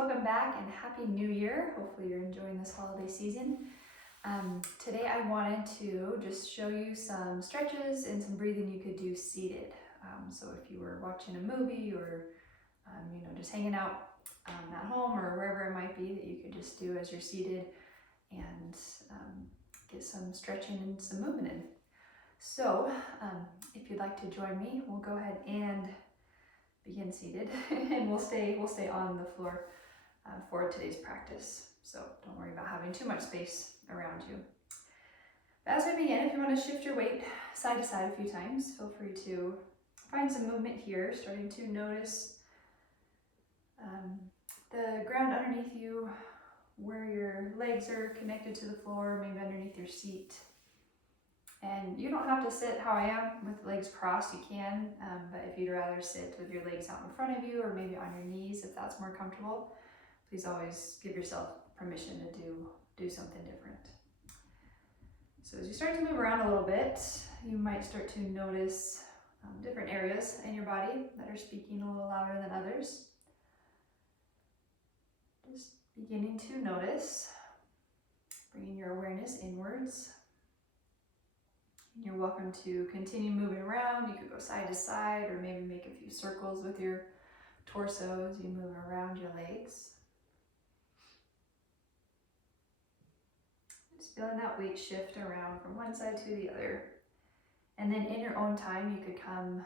welcome back and Happy New Year. Hopefully you're enjoying this holiday season. Today I wanted to just show you some stretches and some breathing you could do seated. So if you were watching a movie or just hanging out at home or wherever it might be, that you could just do as you're seated and get some stretching and some movement in. So if you'd like to join me, we'll go ahead and begin seated and we'll stay on the floor for today's practice. So don't worry about having too much space around you. But as we begin, if you want to shift your weight side to side a few times, feel free to find some movement here, starting to notice the ground underneath you, where your legs are connected to the floor, maybe underneath your seat. And you don't have to sit how I am with legs crossed, you can, but if you'd rather sit with your legs out in front of you or maybe on your knees if that's more comfortable, please always give yourself permission to do something different. So as you start to move around a little bit, you might start to notice different areas in your body that are speaking a little louder than others. Just beginning to notice, bringing your awareness inwards. You're welcome to continue moving around. You could go side to side or maybe make a few circles with your torso as you move around your legs. Just feeling that weight shift around from one side to the other. And then in your own time, you could come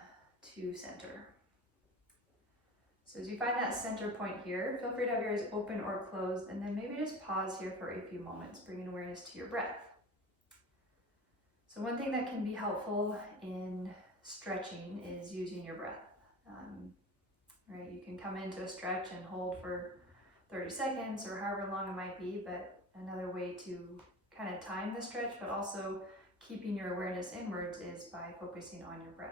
to center. So as you find that center point here, feel free to have your eyes open or closed, and then maybe just pause here for a few moments, bringing awareness to your breath. So one thing that can be helpful in stretching is using your breath. Right? You can come into a stretch and hold for 30 seconds or however long it might be, but another way to kind of time the stretch, but also keeping your awareness inwards is by focusing on your breath.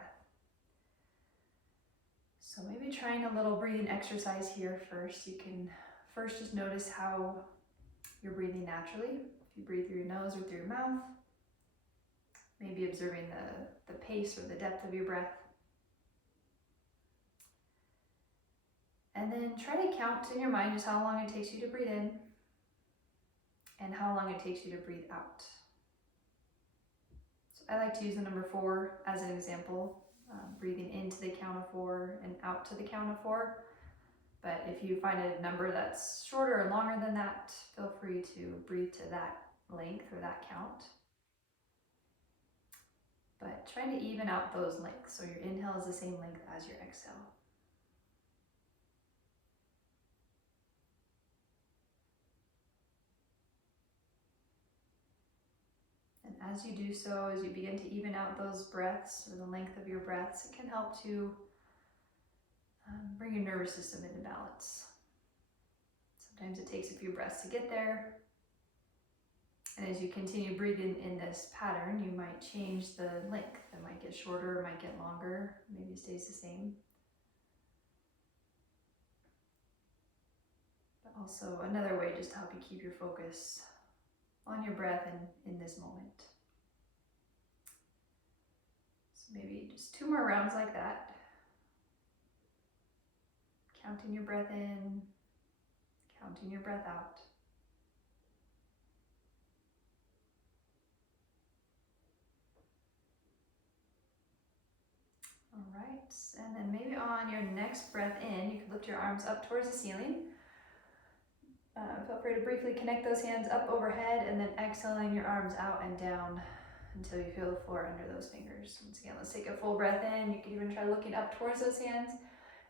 So maybe trying a little breathing exercise here first. You can first just notice how you're breathing naturally. If you breathe through your nose or through your mouth, maybe observing the pace or the depth of your breath. And then try to count in your mind just how long it takes you to breathe in and how long it takes you to breathe out. So I like to use the number 4 as an example, breathing into the count of 4 and out to the count of 4. But if you find a number that's shorter or longer than that, feel free to breathe to that length or that count. But try to even out those lengths, so your inhale is the same length as your exhale. And as you do so, as you begin to even out those breaths, or the length of your breaths, it can help to bring your nervous system into balance. Sometimes it takes a few breaths to get there. And as you continue breathing in this pattern, you might change the length. It might get shorter, it might get longer, maybe it stays the same. But also another way just to help you keep your focus on your breath and in this moment. So maybe just 2 more rounds like that. Counting your breath in, counting your breath out. All right, and then maybe on your next breath in, you can lift your arms up towards the ceiling. Feel free to briefly connect those hands up overhead and then exhaling your arms out and down until you feel the floor under those fingers. Once again, let's take a full breath in. You can even try looking up towards those hands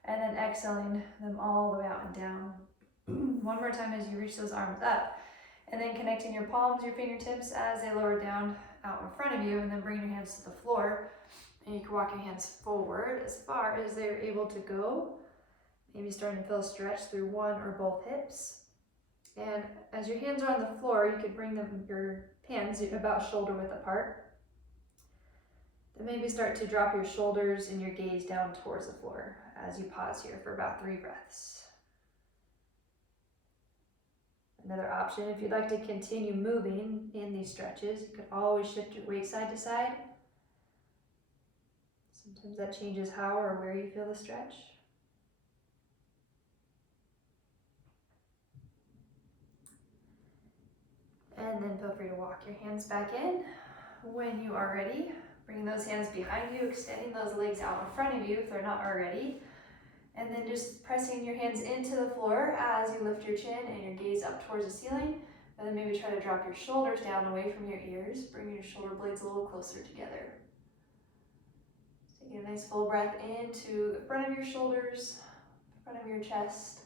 and then exhaling them all the way out and down. One more time as you reach those arms up, and then connecting your palms, your fingertips as they lower down out in front of you, and then bring your hands to the floor. And you can walk your hands forward as far as they're able to go. Maybe starting to feel a stretch through one or both hips. And as your hands are on the floor, you could bring your hands about shoulder width apart. Then maybe start to drop your shoulders and your gaze down towards the floor as you pause here for about 3 breaths. Another option, if you'd like to continue moving in these stretches, you could always shift your weight side to side. Sometimes that changes how or where you feel the stretch. And then feel free to walk your hands back in. When you are ready, bring those hands behind you, extending those legs out in front of you if they're not already. And then just pressing your hands into the floor as you lift your chin and your gaze up towards the ceiling. And then maybe try to drop your shoulders down away from your ears. Bring your shoulder blades a little closer together. Taking a nice full breath into the front of your shoulders, front of your chest.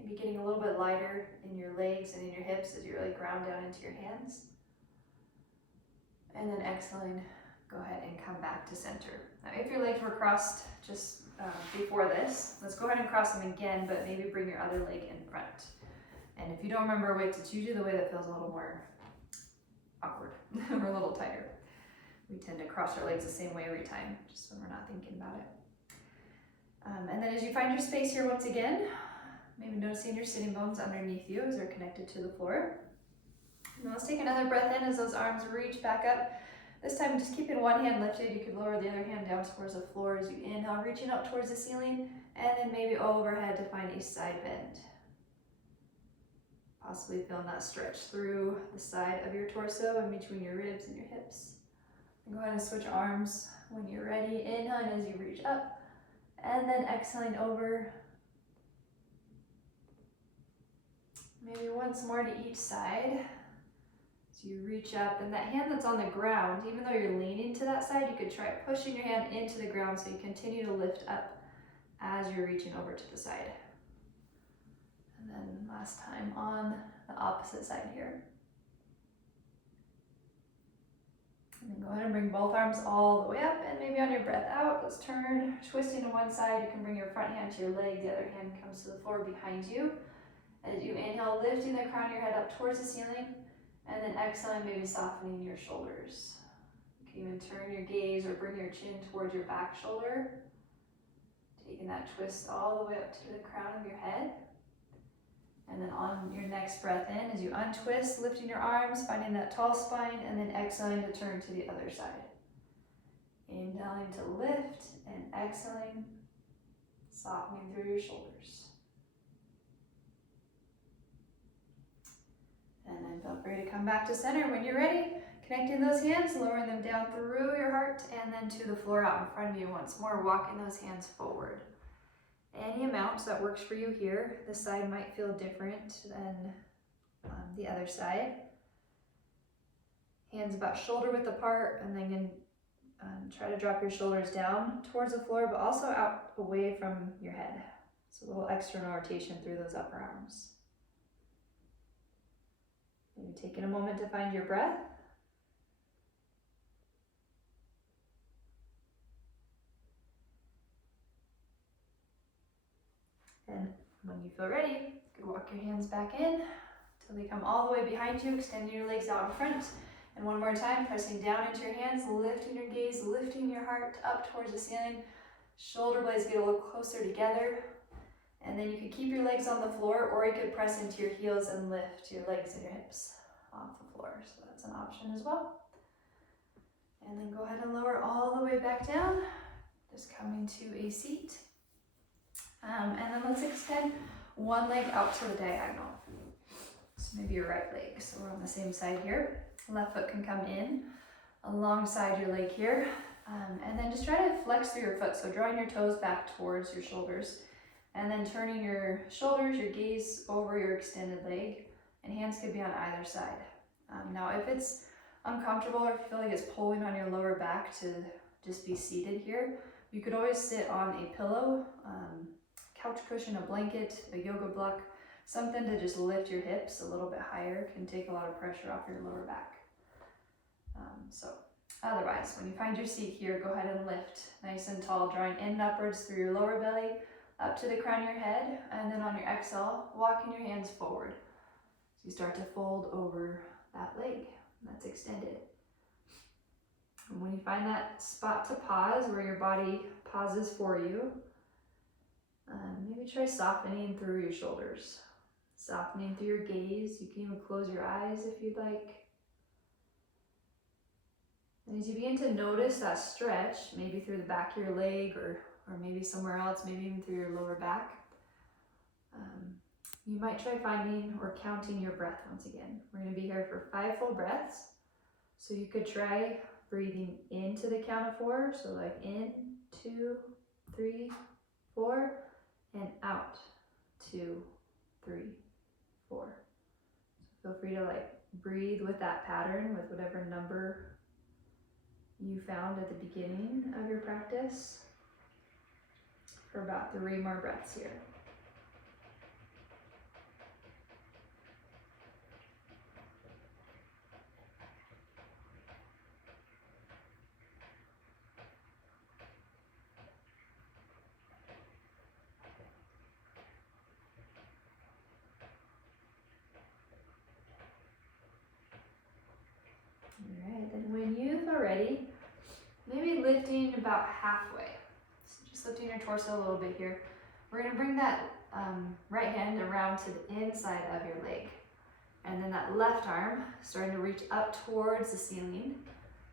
Maybe getting a little bit lighter in your legs and in your hips as you really ground down into your hands. And then exhaling, go ahead and come back to center. Now if your legs were crossed just before this, let's go ahead and cross them again, but maybe bring your other leg in front. And if you don't remember a way, it's usually the way that feels a little more awkward or a little tighter. We tend to cross our legs the same way every time, just when we're not thinking about it. And then as you find your space here once again, maybe noticing your sitting bones underneath you as they're connected to the floor. And let's take another breath in as those arms reach back up. This time, just keeping one hand lifted. You could lower the other hand down towards the floor as you inhale, reaching up towards the ceiling, and then maybe overhead to find a side bend. Possibly feeling that stretch through the side of your torso and between your ribs and your hips. And go ahead and switch arms when you're ready. Inhaling as you reach up, and then exhaling over. Maybe once more to each side. So you reach up, and that hand that's on the ground, even though you're leaning to that side, you could try pushing your hand into the ground so you continue to lift up as you're reaching over to the side. And then last time on the opposite side here. And then go ahead and bring both arms all the way up, and maybe on your breath out, let's turn, twisting to one side. You can bring your front hand to your leg, the other hand comes to the floor behind you. As you inhale, lifting the crown of your head up towards the ceiling. And then exhaling, maybe softening your shoulders. You can even turn your gaze or bring your chin towards your back shoulder. Taking that twist all the way up to the crown of your head. And then on your next breath in, as you untwist, lifting your arms, finding that tall spine, and then exhaling to turn to the other side. Inhaling to lift and exhaling, softening through your shoulders. And then feel free to come back to center when you're ready. Connecting those hands, lowering them down through your heart, and then to the floor out in front of you once more, walking those hands forward. Any amount that works for you here. This side might feel different than the other side. Hands about shoulder width apart, and then try to drop your shoulders down towards the floor, but also out away from your head. So a little external rotation through those upper arms. Maybe taking a moment to find your breath. And when you feel ready, you can walk your hands back in until they come all the way behind you, extending your legs out in front. And one more time, pressing down into your hands, lifting your gaze, lifting your heart up towards the ceiling. Shoulder blades get a little closer together. And then you could keep your legs on the floor, or you could press into your heels and lift your legs and your hips off the floor. So that's an option as well. And then go ahead and lower all the way back down, just coming to a seat. And then let's extend one leg out to the diagonal. So maybe your right leg. So we're on the same side here. Left foot can come in alongside your leg here. And then just try to flex through your foot. So drawing your toes back towards your shoulders. And then turning your shoulders, your gaze over your extended leg. And hands could be on either side. Now if it's uncomfortable or if you feel like it's pulling on your lower back to just be seated here, you could always sit on a pillow, couch cushion, a blanket, a yoga block, something to just lift your hips a little bit higher can take a lot of pressure off your lower back. So otherwise, when you find your seat here, go ahead and lift nice and tall, drawing in and upwards through your lower belly, up to the crown of your head, and then on your exhale, walking your hands forward. So you start to fold over that leg that's extended. And when you find that spot to pause, where your body pauses for you, maybe try softening through your shoulders, softening through your gaze. You can even close your eyes if you'd like. And as you begin to notice that stretch, maybe through the back of your leg or maybe somewhere else, maybe even through your lower back, you might try finding or counting your breath once again. We're going to be here for 5 full breaths. So you could try breathing into the count of 4. So like in, 2, 3, 4, and out, 2, 3, 4. So feel free to like breathe with that pattern, with whatever number you found at the beginning of your practice, for about 3 more breaths here. Alright, then when you feel ready, maybe lifting about halfway. So just lifting your torso a little bit here. We're going to bring that right hand around to the inside of your leg. And then that left arm starting to reach up towards the ceiling.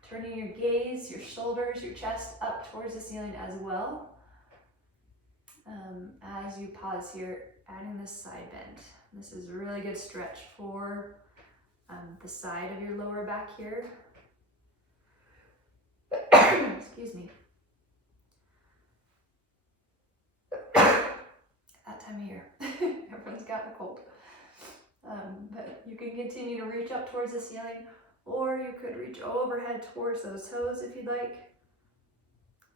Turning your gaze, your shoulders, your chest up towards the ceiling as well. As you pause here, adding this side bend. This is a really good stretch for the side of your lower back here. Excuse me. That time of year, everyone's got a cold. But you can continue to reach up towards the ceiling, or you could reach overhead towards those toes if you'd like.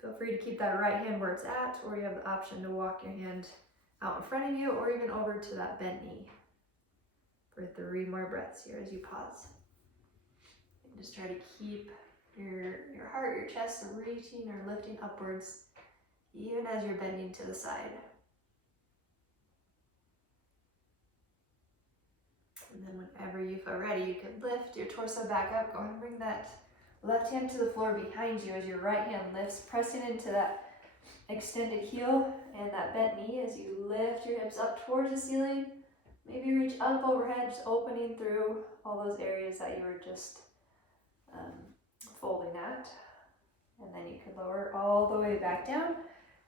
Feel free to keep that right hand where it's at, or you have the option to walk your hand out in front of you, or even over to that bent knee. For 3 more breaths here as you pause. And just try to keep your heart, your chest reaching or lifting upwards, even as you're bending to the side. And then whenever you feel ready, you can lift your torso back up. Go ahead and bring that left hand to the floor behind you as your right hand lifts, pressing into that extended heel and that bent knee as you lift your hips up towards the ceiling. Maybe reach up overhead, just opening through all those areas that you were just folding at. And then you can lower all the way back down.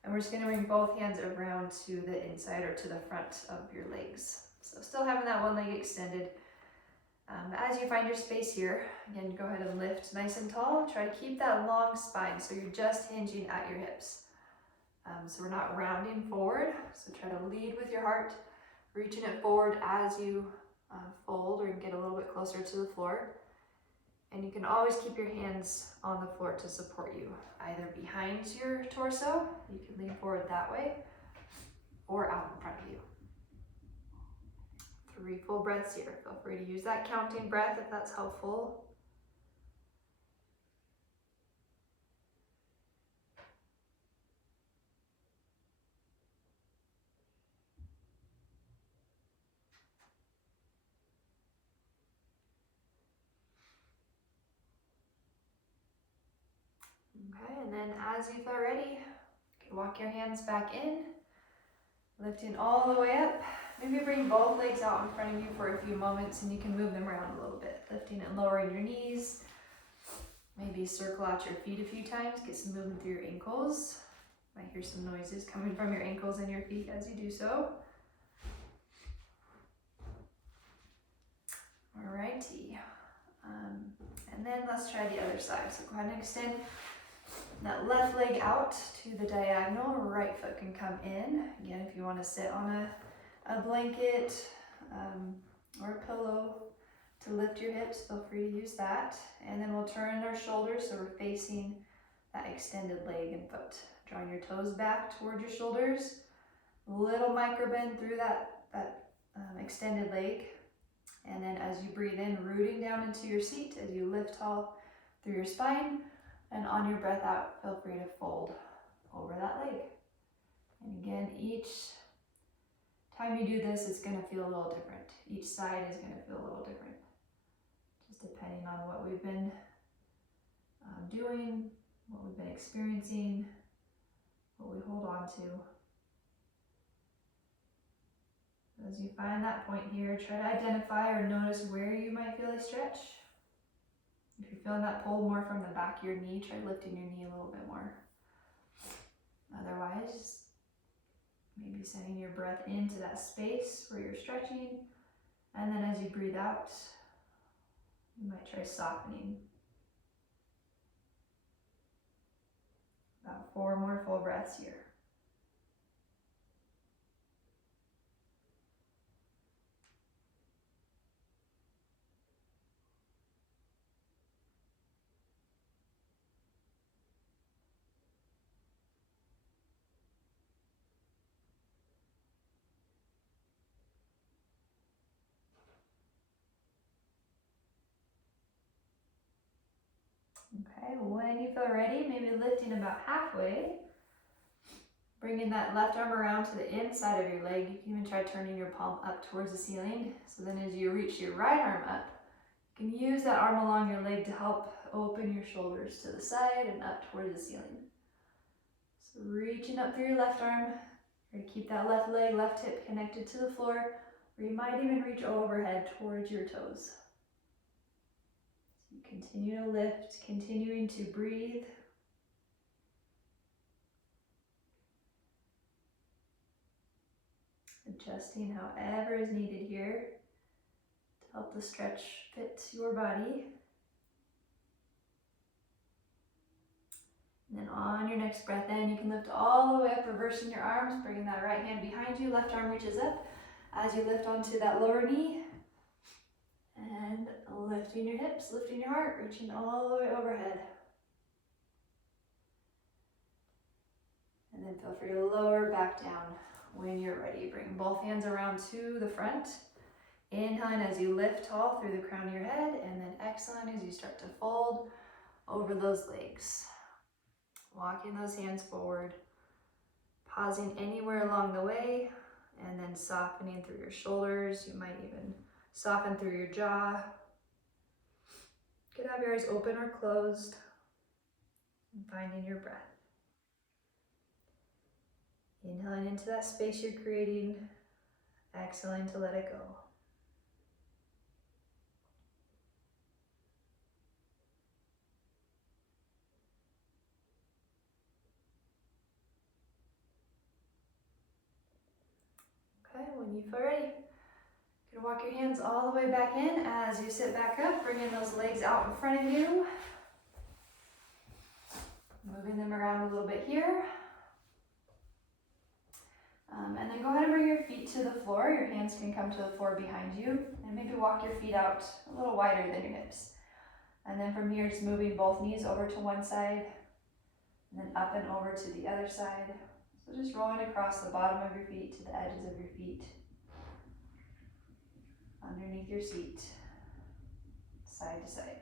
And we're just going to bring both hands around to the inside or to the front of your legs. So still having that one leg extended. As you find your space here, again, go ahead and lift nice and tall. Try to keep that long spine so you're just hinging at your hips. So we're not rounding forward. So try to lead with your heart, reaching it forward as you fold or get a little bit closer to the floor. And you can always keep your hands on the floor to support you, either behind your torso, you can lean forward that way, or out in front of you. 3 full breaths here. Feel free to use that counting breath if that's helpful. Okay, and then as you feel ready, you can walk your hands back in, lifting all the way up. Maybe bring both legs out in front of you for a few moments and you can move them around a little bit, lifting and lowering your knees. Maybe circle out your feet a few times, get some movement through your ankles. Might hear some noises coming from your ankles and your feet as you do so. Alrighty. And then let's try the other side. So go ahead and extend that left leg out to the diagonal. Right foot can come in. Again, if you want to sit on a blanket or a pillow to lift your hips, feel free to use that. And then we'll turn our shoulders so we're facing that extended leg and foot. Drawing your toes back toward your shoulders. Little micro bend through that extended leg. And then as you breathe in, rooting down into your seat as you lift tall through your spine. And on your breath out, feel free to fold over that leg. And again, each time you do this, it's going to feel a little different. Each side is going to feel a little different, just depending on what we've been doing, what we've been experiencing, what we hold on to. As you find that point here, try to identify or notice where you might feel a stretch. If you're feeling that pull more from the back of your knee, try lifting your knee a little bit more. Otherwise, Maybe sending your breath into that space where you're stretching. And then as you breathe out, you might try softening. About 4 more full breaths here. Okay, when you feel ready, maybe lifting about halfway. Bringing that left arm around to the inside of your leg. You can even try turning your palm up towards the ceiling. So then as you reach your right arm up, you can use that arm along your leg to help open your shoulders to the side and up towards the ceiling. So reaching up through your left arm, try to keep that left leg, left hip connected to the floor, or you might even reach overhead towards your toes. So you continue to lift, continuing to breathe. Adjusting however is needed here to help the stretch fit your body. And then on your next breath in, you can lift all the way up, reversing your arms, bringing that right hand behind you, left arm reaches up as you lift onto that lower knee. And lifting your hips, lifting your heart, reaching all the way overhead. And then feel free to lower back down when you're ready. Bring both hands around to the front. Inhaling as you lift tall through the crown of your head, and then exhaling as you start to fold over those legs. Walking those hands forward, pausing anywhere along the way, and then softening through your shoulders. You might even soften through your jaw. You could have your eyes open or closed, and finding your breath. Inhaling into that space you're creating, exhaling to let it go. Okay, when you feel ready, you can walk your hands all the way back in as you sit back up, bringing those legs out in front of you. Moving them around a little bit here. And then go ahead and bring your feet to the floor. Your hands can come to the floor behind you. And maybe walk your feet out a little wider than your hips. And then from here, just moving both knees over to one side. And then up and over to the other side. So just rolling across the bottom of your feet to the edges of your feet. Underneath your seat. Side to side.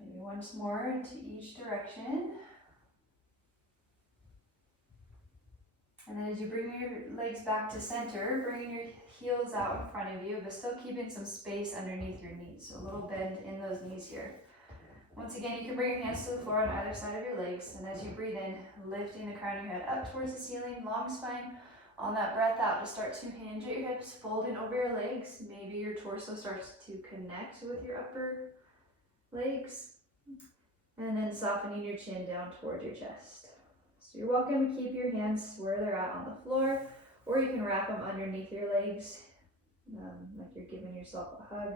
Maybe once more into each direction. And then as you bring your legs back to center, bringing your heels out in front of you, but still keeping some space underneath your knees. So a little bend in those knees here. Once again, you can bring your hands to the floor on either side of your legs. And as you breathe in, lifting the crown of your head up towards the ceiling, long spine. On that breath out, just start to hinge at your hips, folding over your legs. Maybe your torso starts to connect with your upper legs. And then softening your chin down towards your chest. So you're welcome to keep your hands where they're at on the floor, or you can wrap them underneath your legs, like you're giving yourself a hug.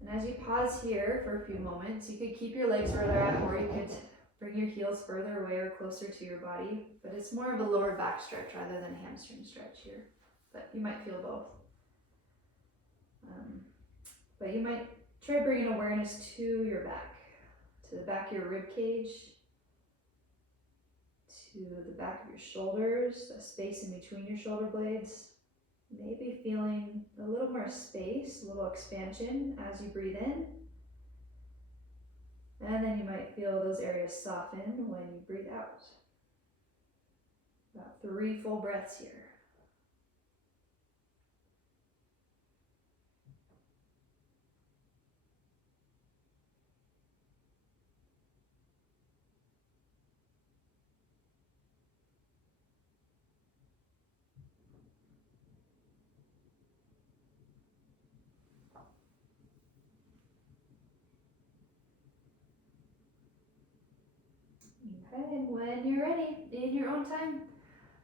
And as you pause here for a few moments, you could keep your legs where they're at, or you could bring your heels further away or closer to your body, but it's more of a lower back stretch rather than a hamstring stretch here, but you might feel both. But you might try bringing awareness to your back, to the back of your rib cage, to the back of your shoulders, a space in between your shoulder blades. Maybe feeling a little more space, a little expansion as you breathe in. And then you might feel those areas soften when you breathe out. About 3 full breaths here. Okay, and when you're ready, in your own time,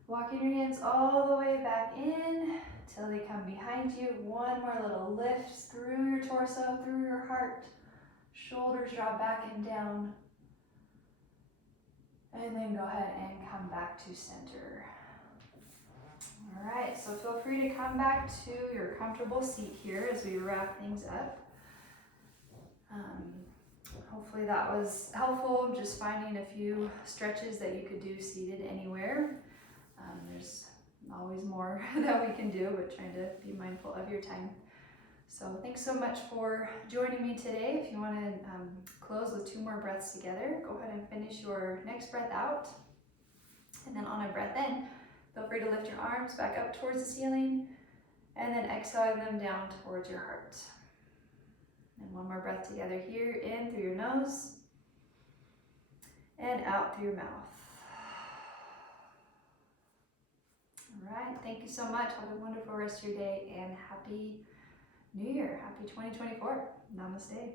walking your hands all the way back in till they come behind you. One more little lift through your torso, through your heart. Shoulders drop back and down. And then go ahead and come back to center. All right, so feel free to come back to your comfortable seat here as we wrap things up. Hopefully that was helpful, just finding a few stretches that you could do seated anywhere. There's always more that we can do, but trying to be mindful of your time. So thanks so much for joining me today. If you want to close with 2 more breaths together, go ahead and finish your next breath out. And then on a breath in, feel free to lift your arms back up towards the ceiling and then exhale them down towards your heart. And 1 more breath together here, in through your nose and out through your mouth. All right, thank you so much. Have a wonderful rest of your day and happy New Year. Happy 2024. Namaste.